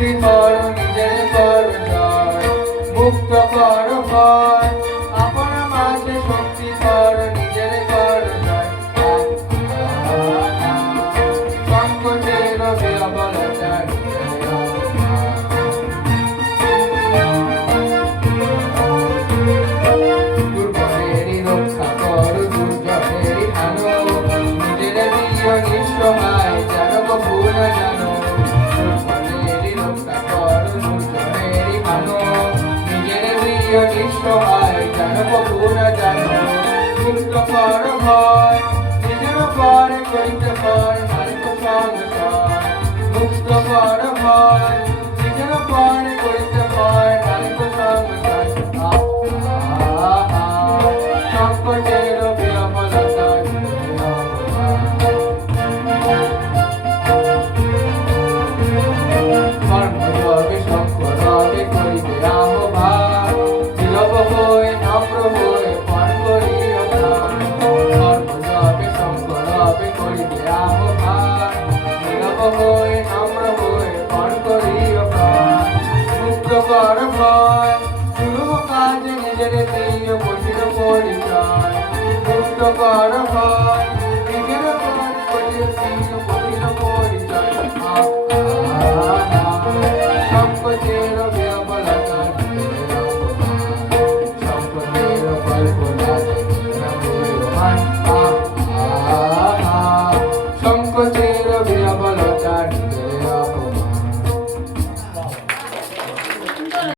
মুক্তি কর নিজের কর জয়, মুক্ত কর ভয়, আপন মাঝে শক্তি কর নিজের কর জয়। সংকটের বিহবলতা দুর্বলেরই রক্ষা কর দুর্জনেরই আলো, নিজের প্রিয় নিঃসহায় যেন কভু না জানো। দুর্বলেরই রক্ষা কর দুর্জনেরই আলো, নিজের প্রিয় নিঃসহায় যেন কভু না জানো। মুক্ত কর ভয়, নিজের পরে করিতে পর মালিক সংসার। মুক্ত কর ভয়, নিজের পরে করিতে পর মালিক সংসার। সংকটের বিহবলতা কর্মযোগে শঙ্করবে করিতে আহ্বান, নীরব হয়ে নম্র হয়ে পান করিও প্রাণ। কর্মযোগে শঙ্করবে করিতে আহ্বান, নীরব হয়ে নম্র হয়ে পান করিও প্রাণ। মুক্ত কর ভয়, দুরূহ কাজে নিজের প্রিয় কঠিন পরিচয়। মুক্ত কর ভয়।